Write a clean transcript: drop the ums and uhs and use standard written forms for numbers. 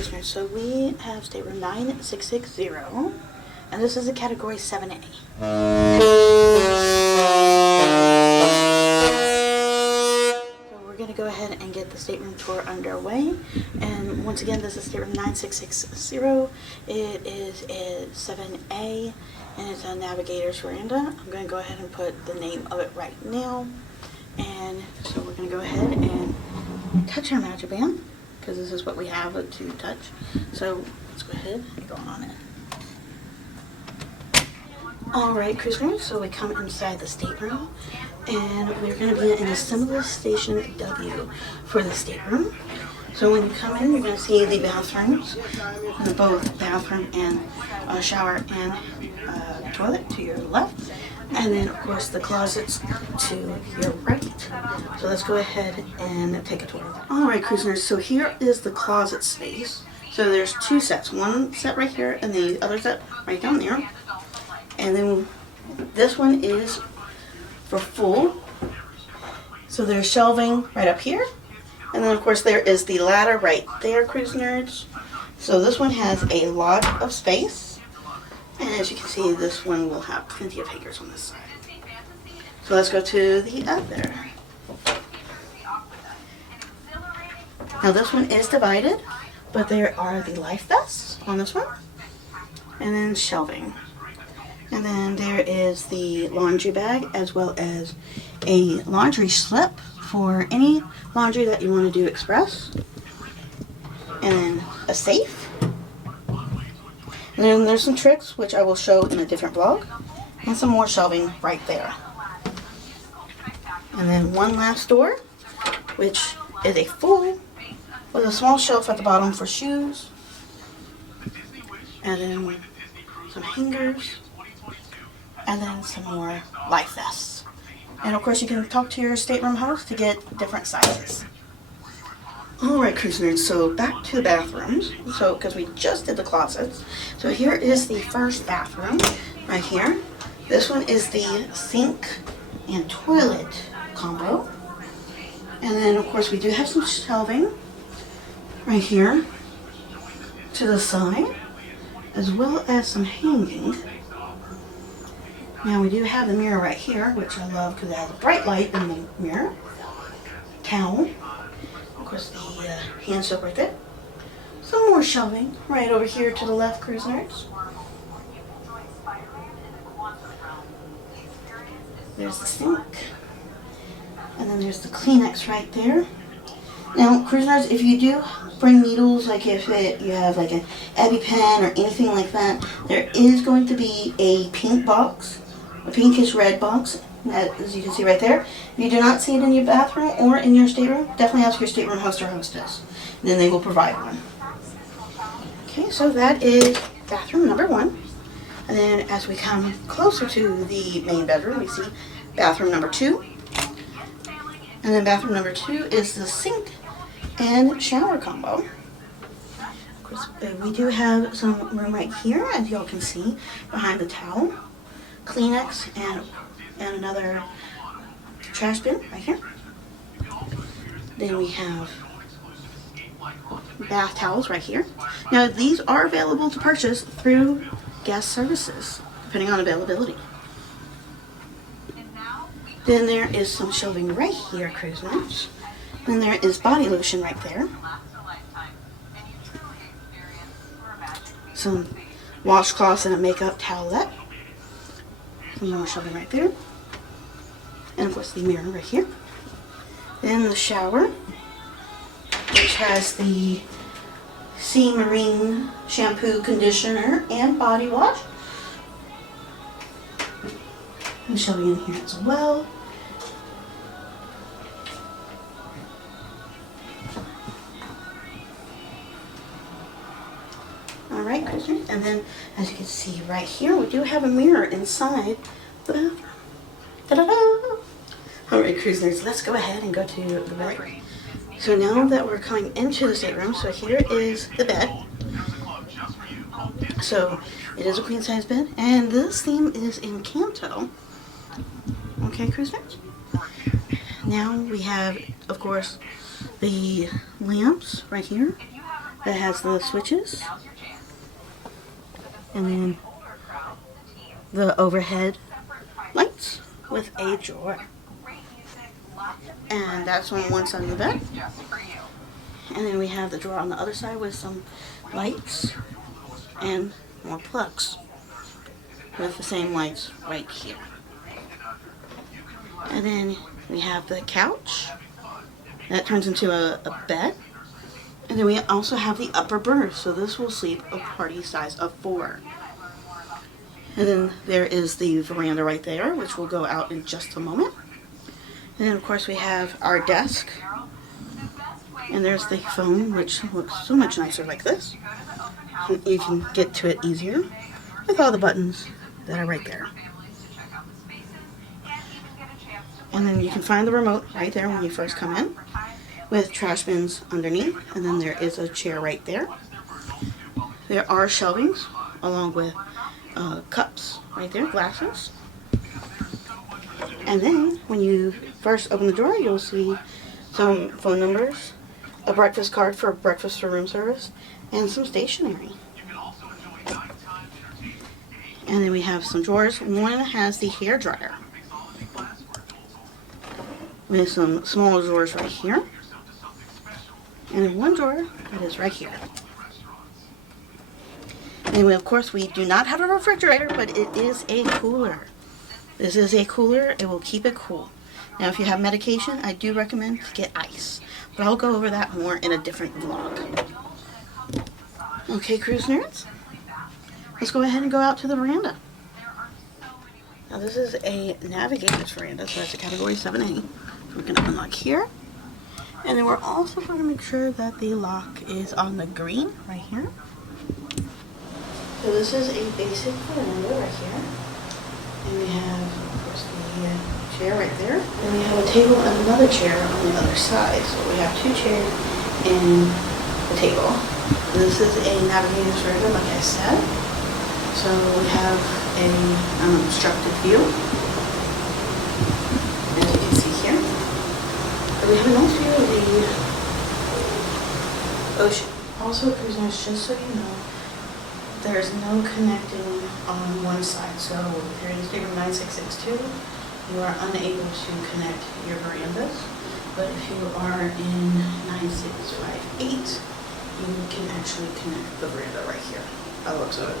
Cruise Nerds, so we have stateroom 9660, and this is a category 7A. So we're going to go ahead and get the stateroom tour underway, and once again, this is stateroom 9660. It is a 7A, and it's a Navigators Veranda. I'm going to go ahead and put the name of it right now, and so we're going to go ahead and touch our magic band, because this is what we have to touch. So let's go ahead and go on it. Alright, Cruise Nerds, so we come inside the stateroom, and we're going to be in Assembly Station W for the stateroom. So when you come in, you're going to see the bathrooms, both bathroom and shower and toilet to your left, and then of course the closets to your right. So let's go ahead and take a tour. Alright, Cruise Nerds, so here is the closet space. So there's two sets, one set right here and the other set right down there. And then this one is for full. So there's shelving right up here. And then of course there is the ladder right there, Cruise Nerds. So this one has a lot of space. And as you can see, this one will have plenty of hangers on this side. So let's go to the other. Now this one is divided, but there are the life vests on this one. And then shelving. And then there is the laundry bag, as well as a laundry slip for any laundry that you want to do express. And then a safe. And then there's some tricks, which I will show in a different vlog. And some more shelving right there. And then one last door, which is a full, with a small shelf at the bottom for shoes. And then some hangers. And then some more life vests. And of course you can talk to your stateroom host to get different sizes. Alright, Cruise Nerds, so back to the bathrooms. So, because we just did the closets. So here is the first bathroom, right here. This one is the sink and toilet combo. And then of course we do have some shelving right here to the side, as well as some hanging. Now we do have the mirror right here, which I love because it has a bright light in the mirror. Towel. Of course the hand soap right there. Some more shelving right over here to the left, Cruise Nerds. There's the sink. And then there's the Kleenex right there. Now, Cruise Nerds, if you do bring needles, like if you have like an EpiPen or anything like that, there is going to be a pink box. A pinkish red box, as you can see right there. If you do not see it in your bathroom or in your stateroom, definitely ask your stateroom host or hostess. And then they will provide one. Okay, so that is bathroom number 1. And then as we come closer to the main bedroom, we see bathroom number 2. And then bathroom number 2 is the sink and shower combo. Of course, we do have some room right here, as y'all can see, behind the towel. Kleenex and another trash bin right here. Then we have bath towels right here. Now these are available to purchase through guest services, depending on availability. Then there is some shelving right here, Cruise Nerds. Then there is body lotion right there. Some washcloths and a makeup towelette. Some more shelving right there. And of course the mirror right here. Then the shower, which has the Sea Marine shampoo, conditioner, and body wash. And shelving in here as well. Alright, and then as you can see right here, we do have a mirror inside the bathroom. Ta-da-da! Alright, Cruise Nerds, let's go ahead and go to the bedroom. So now that we're coming into the stateroom, so here is the bed. So it is a queen size bed, and this theme is in Canto. Okay, Cruise Nerds? Now we have, of course, the lamps right here. that has the switches. And then the overhead lights with a drawer. And that's on one side of the bed. And then we have the drawer on the other side with some lights and more plugs with the same lights right here. And then we have the couch that turns into a bed. And then we also have the upper berth, so this will sleep a party size of 4. And then there is the veranda right there, which will go out in just a moment. And then of course we have our desk. And there's the phone, which looks so much nicer like this. You can get to it easier with all the buttons that are right there. And then you can find the remote right there when you first come in, with trash bins underneath, and then there is a chair right there. There are shelvings along with cups right there, glasses. And then when you first open the drawer, you'll see some phone numbers, a breakfast card for breakfast for room service, and some stationery. And then we have some drawers. One has the hair dryer with some small drawers right here. And then one drawer that is right here. And of course we do not have a refrigerator, but it is a cooler. This is a cooler. It will keep it cool. Now if you have medication, I do recommend to get ice. But I'll go over that more in a different vlog. Okay, cruise nerds, let's go ahead and go out to the veranda. Now this is a Navigators Veranda, so that's a category 7A. We're going to unlock here. And then we're also going to make sure that the lock is on the green right here. So this is a basic veranda right here. And we have, of course, the chair right there. And we have a table and another chair on the other side. So we have 2 chairs and a table. This is a Navigators Veranda, like I said. So we have an obstructed view, as you can see here. But we have a nice view of the ocean. Also, cruisers, just so you know, there's no connecting on one side. So if you're in stateroom 9662, you are unable to connect your verandas. But if you are in 9658, you can actually connect the veranda right here. By the looks of it.